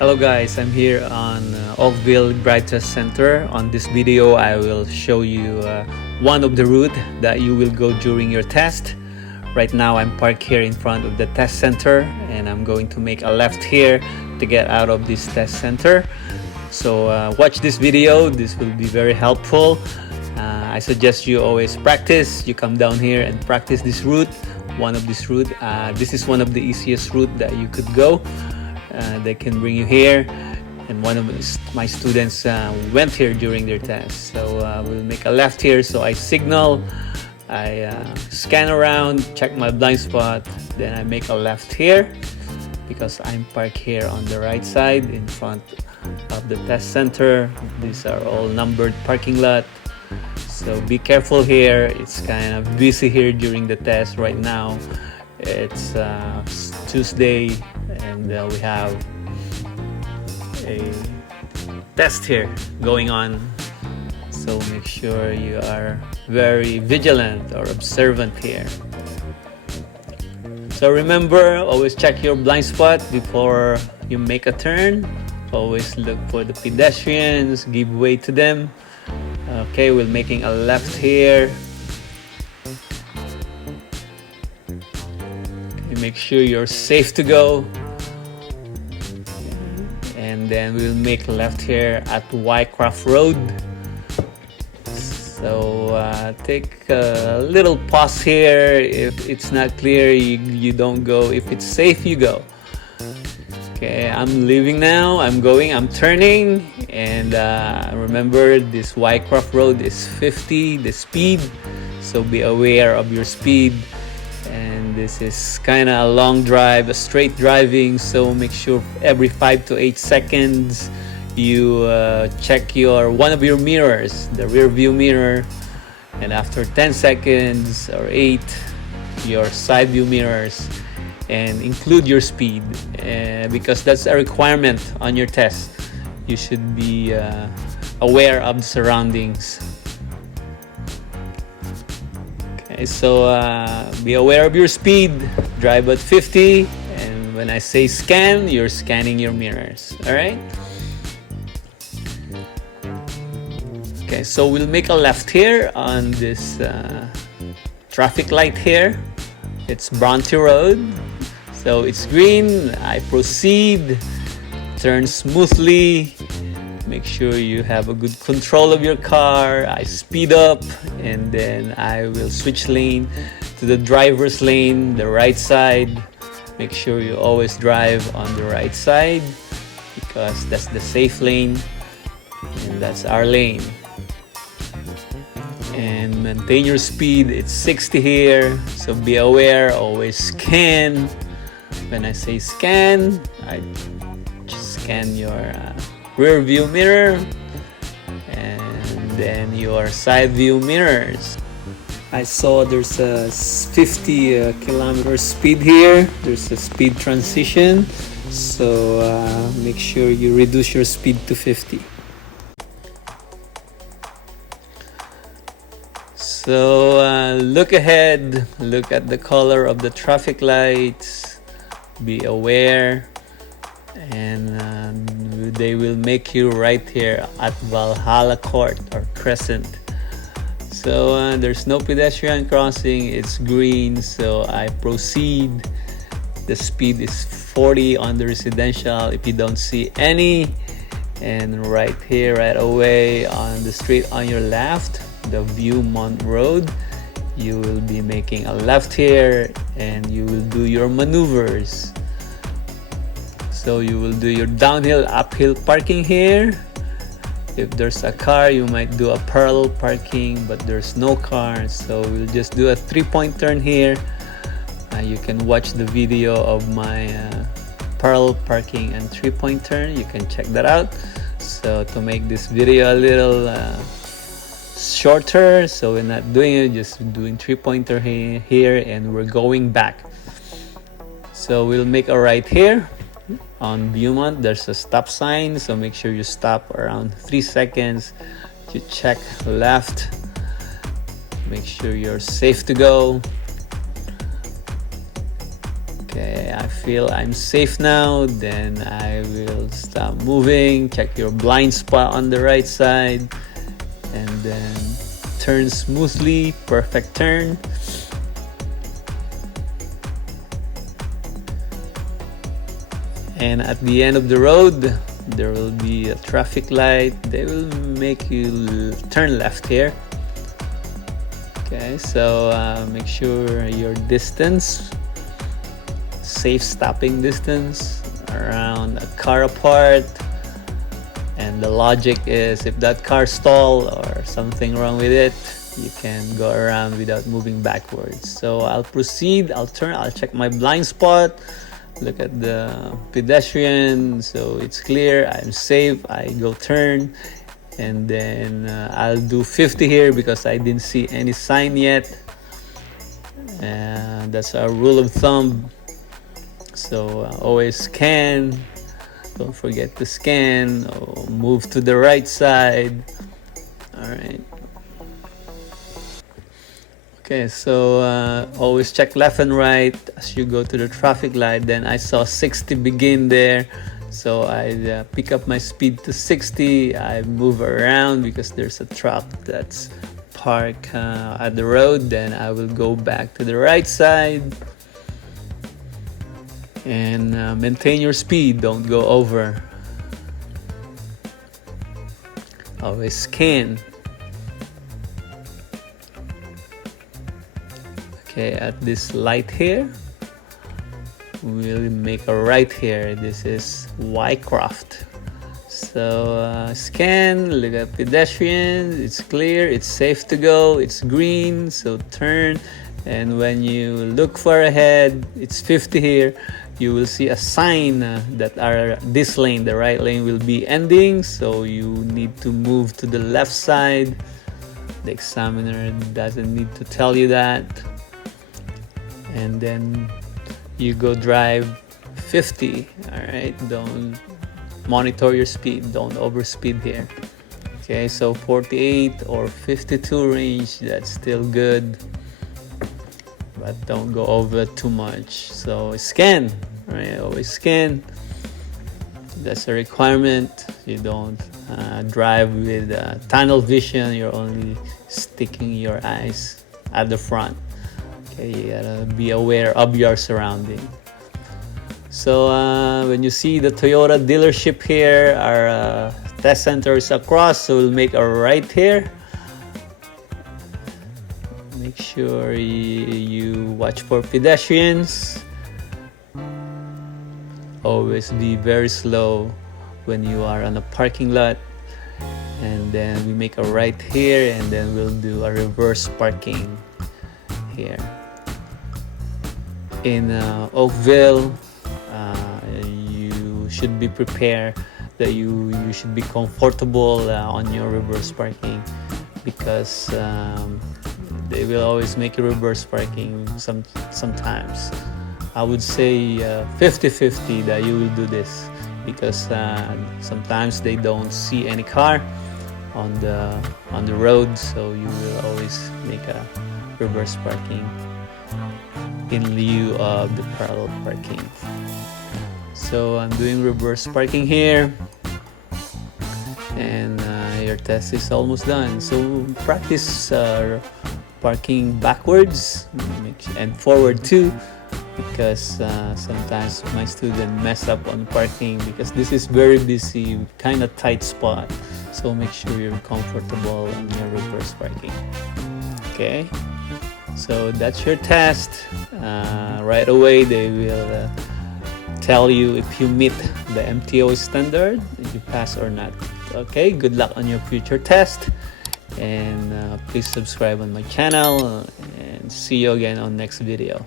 Hello guys, I'm here on Oakville Drive Test Center. On this video, I will show you one of the route that you will go during your test. Right now, I'm parked here in front of the test center and I'm going to make a left here to get out of this test center. So watch this video, this will be very helpful. I suggest you always practice. You come down here and practice this route, one of this route. This is one of the easiest route that you could go. They can bring you here, and one of my students went here during their test. So we'll make a left here, so I signal, I scan around, check my blind spot, then I make a left here because I'm parked here on the right side in front of the test center. These are all numbered parking lot, so be careful here. It's kind of busy here during the test right now. It's Tuesday and we have a test here going on, so make sure you are very vigilant or observant here. So remember, always check your blind spot before you make a turn. Always look for the pedestrians, give way to them. Okay, we're making a left here. Make sure you're safe to go, and then we'll make left here at Wycroft Road. So take a little pause here. If it's not clear, you don't go. If it's safe, you go. Okay, I'm leaving now. I'm turning, and remember, this Wycroft Road is 50 the speed, so be aware of your speed. And this is kind of a long drive, a straight driving, so make sure every 5 to 8 seconds you check one of your mirrors, the rear view mirror, and after 10 seconds or 8, your side view mirrors, and include your speed because that's a requirement on your test. You should be aware of the surroundings. So be aware of your speed, drive at 50, and when I say scan, you're scanning your mirrors. All right? Okay, so we'll make a left here on this traffic light here. It's Bronte Road, so it's green. I proceed, turn smoothly. Make sure you have a good control of your car. I speed up, and then I will switch lane to the driver's lane, the right side. Make sure you always drive on the right side because that's the safe lane and that's our lane. And maintain your speed. It's 60 here, so be aware. Always scan. When I say scan, I just scan your rear view mirror and then your side view mirrors. I saw there's a 50 kilometer speed here. There's a speed transition, so make sure you reduce your speed to 50. So look ahead, look at the color of the traffic lights, be aware, and they will make you right here at Valhalla Court or Crescent. So there's no pedestrian crossing, it's green, so I proceed. The speed is 40 on the residential if you don't see any. And right here, right away on the street on your left, the Viewmont Road, you will be making a left here and you will do your maneuvers. So you will do your downhill, uphill parking here. If there's a car, you might do a parallel parking, but there's no car, so we'll just do a 3-point turn here. You can watch the video of my parallel parking and 3-point turn. You can check that out. So to make this video a little shorter, so we're not doing it, just doing 3-pointer here, and we're going back. So we'll make a right here. On Viewmont, there's a stop sign, so make sure you stop around 3 seconds. You check left, make sure you're safe to go. Okay, I feel I'm safe now. Then I will stop moving. Check your blind spot on the right side, and then turn smoothly. Perfect turn. And at the end of the road, there will be a traffic light. They will make you turn left here. Okay, so make sure your distance, safe stopping distance, around a car apart. And the logic is, if that car stall or something wrong with it, you can go around without moving backwards. So I'll proceed, I'll turn, I'll check my blind spot, look at the pedestrian, so it's clear, I'm safe. I go turn, and then I'll do 50 here because I didn't see any sign yet, and that's our rule of thumb. So always scan, don't forget to scan, or move to the right side. All right. Okay, so always check left and right as you go to the traffic light. Then I saw 60 begin there, so I pick up my speed to 60. I move around because there's a truck that's parked at the road. Then I will go back to the right side and maintain your speed, don't go over. Always scan. Okay, at this light here, we'll make a right here. This is Wycroft. So scan, look at pedestrians, it's clear, it's safe to go, it's green, so turn. And when you look far ahead, it's 50 here, you will see a sign that this lane, the right lane, will be ending, so you need to move to the left side. The examiner doesn't need to tell you that. And then you go drive 50. All right, don't monitor your speed, don't overspeed here. Okay, so 48 or 52 range, that's still good, but don't go over too much. So scan, right? Always scan. That's a requirement. You don't drive with tunnel vision. You're only sticking your eyes at the front. Okay, you gotta be aware of your surrounding. So when you see the Toyota dealership here, our test center is across, so we'll make a right here. Make sure you watch for pedestrians. Always be very slow when you are on a parking lot. And then we make a right here, and then we'll do a reverse parking here. In Oakville, you should be prepared that you should be comfortable on your reverse parking, because they will always make you reverse parking sometimes. I would say 50-50 that you will do this, because sometimes they don't see any car on the road, so you will always make a reverse parking in lieu of the parallel parking. So I'm doing reverse parking here, and your test is almost done. So practice parking backwards and forward too, because sometimes my students mess up on parking because this is very busy, kind of tight spot. So make sure you're comfortable on your reverse parking. Okay, so that's your test. Right away they will tell you if you meet the MTO standard, if you pass or not. Okay, good luck on your future test, and please subscribe on my channel, and see you again on next video.